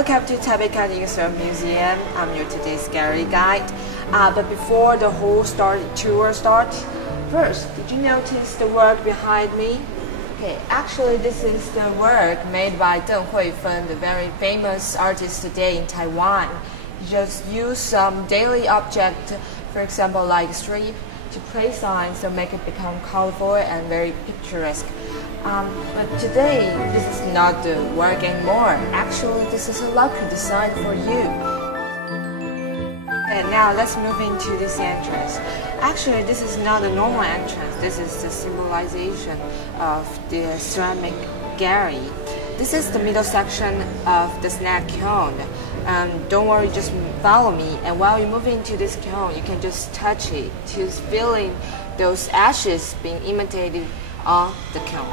Welcome to Taipei Yingge Ceramics Museum. I'm your today's gallery guide. But before the whole tour starts, first, did you notice the work behind me? Okay, actually this is the work made by Deng Huifen, the very famous artist today in Taiwan. He just used some daily object, for example like street, to place on so make it become colorful and very picturesque. But today, this is not the work anymore. Actually, this is a lucky design for you. And now let's move into this entrance. Actually, this is not a normal entrance. This is the symbolization of the ceramic gallery. This is the middle section of the snack kiln. Don't worry, just follow me. And while you move into this kiln, you can just touch it to feeling those ashes being imitated on the kiln.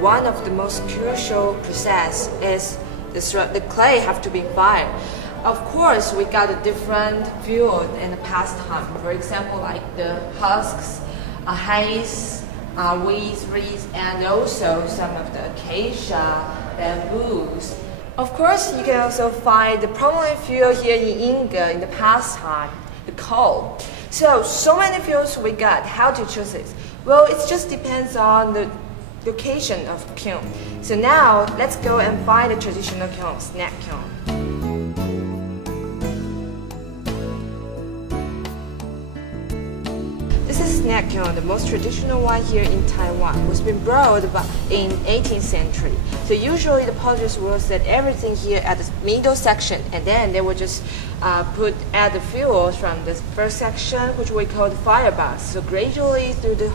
One of the most crucial process is the clay have to be fired. Of course, we got a different field in the past time. For example, like the husks, haze, weeds, reeds, and also some of the acacia, bamboos. Of course, you can also find the prominent field here in Yingge in the past time, the coal. So many fields we got. How to choose it? Well, it just depends on the location of the kiln. So now let's go and find the traditional kiln, snack kiln. This is snack kiln, the most traditional one here in Taiwan. It was been brought in 18th century. So usually the potters will set everything here at the middle section, and then they will just add the fuel from the first section, which we call the fire bath. So gradually through the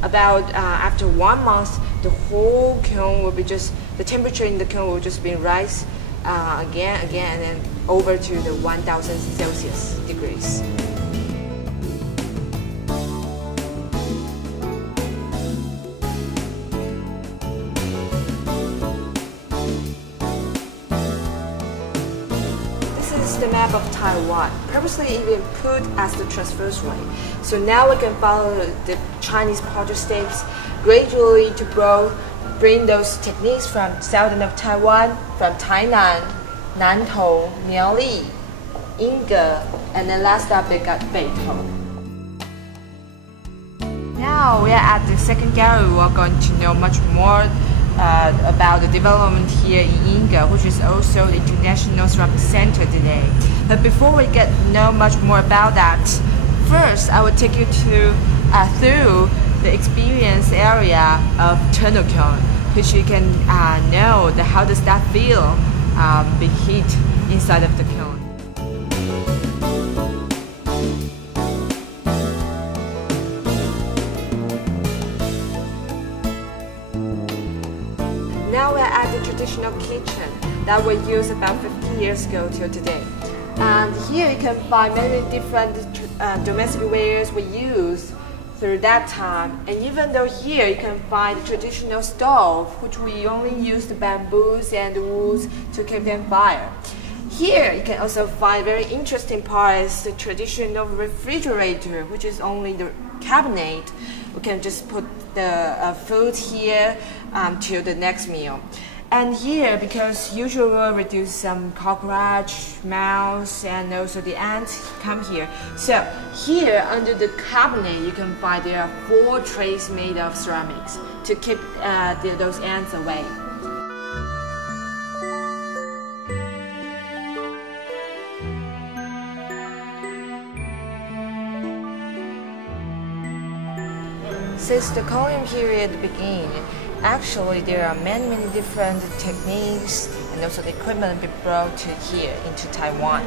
after 1 month, the whole kiln will be the temperature in the kiln will just be rise again, and then over to the 1000 Celsius degrees. The map of Taiwan, purposely even put as the transverse way. So now we can follow the Chinese potter steps gradually to bring those techniques from southern of Taiwan, from Tainan, Nantou, Miaoli, Yingge, and then last up they got Beitou. Now we are at the second gallery. We are going to know much more about the development here in Yingge, which is also the International Ceramic Center today. But before we get to know much more about that, first I will take you through the experience area of tunnel kiln, which you can know how does that feel, the heat inside of the kiln. Now we're at the traditional kitchen that we used about 50 years ago till today. And here you can find many different domestic wares we used through that time. And even though here you can find the traditional stove, which we only use the bamboos and the woods to keep them fire. Here you can also find very interesting part is the traditional refrigerator, which is only the cabinet. We can just put the food here till the next meal. And here, because usually we'll reduce some cockroach, mouse, and also the ants come here. So here under the cabinet, you can find there are 4 trays made of ceramics to keep those ants away. Since the Korean period began, actually there are many different techniques and also the equipment be brought to here into Taiwan.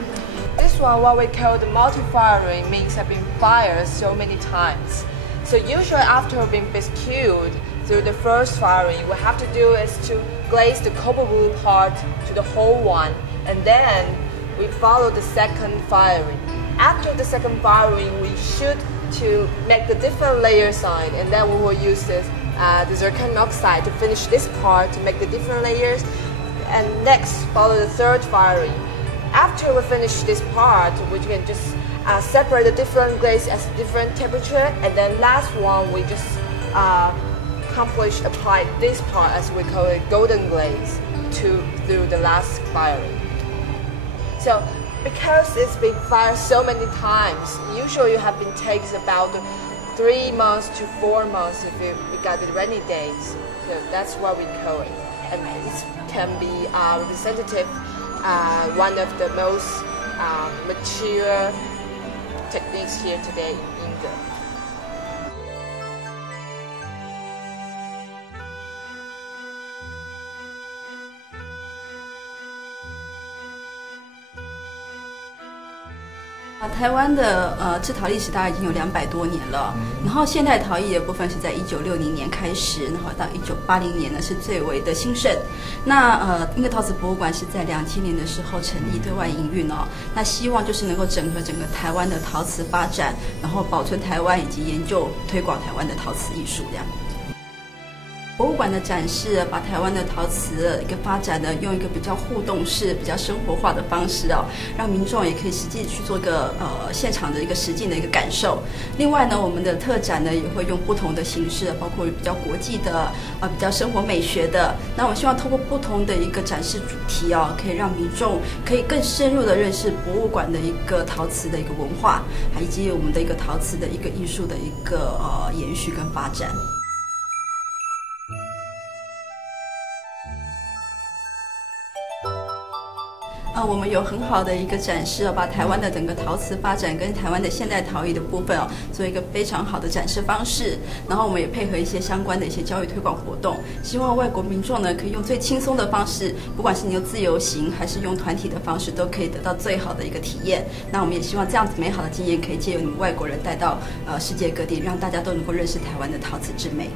This one, what we call the multi-firing, means have been fired so many times. So usually after being biscued through the first firing, what we have to do is to glaze the copper blue part to the whole one, and then we follow the second firing. After the second firing, we should to make the different layers on, and then we will use this the zircon oxide to finish this part to make the different layers, and next follow the third firing. After we finish this part, we can just separate the different glaze at different temperature, and then last one we just apply this part, as we call it, golden glaze, to do the last firing. So because it's been fired so many times, usually it takes about 3 months to 4 months if we got the rainy days. So that's what we call it, and this can be representative, one of the most mature techniques here today in Yingge.台湾的制陶历史大概已经有200多年了，然后现代陶艺的部分是在1960年开始，然后到1980年呢是最为的兴盛。那英国陶瓷博物馆是在2000年的时候成立对外营运哦，那希望就是能够整合整个台湾的陶瓷发展，然后保存台湾以及研究推广台湾的陶瓷艺术这样。博物馆的展示把台湾的陶瓷的一个发展呢，用一个比较互动式、比较生活化的方式哦，让民众也可以实际去做一个现场的一个实际的一个感受。另外呢，我们的特展呢也会用不同的形式，包括比较国际的比较生活美学的。那我们希望透过不同的一个展示主题哦，可以让民众可以更深入的认识博物馆的一个陶瓷的一个文化，以及我们的一个陶瓷的一个艺术的一个延续跟发展。我们有很好的一个展示哦，把台湾的整个陶瓷发展跟台湾的现代陶艺的部分哦，做一个非常好的展示方式。然后我们也配合一些相关的一些教育推广活动，希望外国民众呢可以用最轻松的方式，不管是你用自由行还是用团体的方式，都可以得到最好的一个体验。那我们也希望这样子美好的经验可以借由你们外国人带到世界各地，让大家都能够认识台湾的陶瓷之美。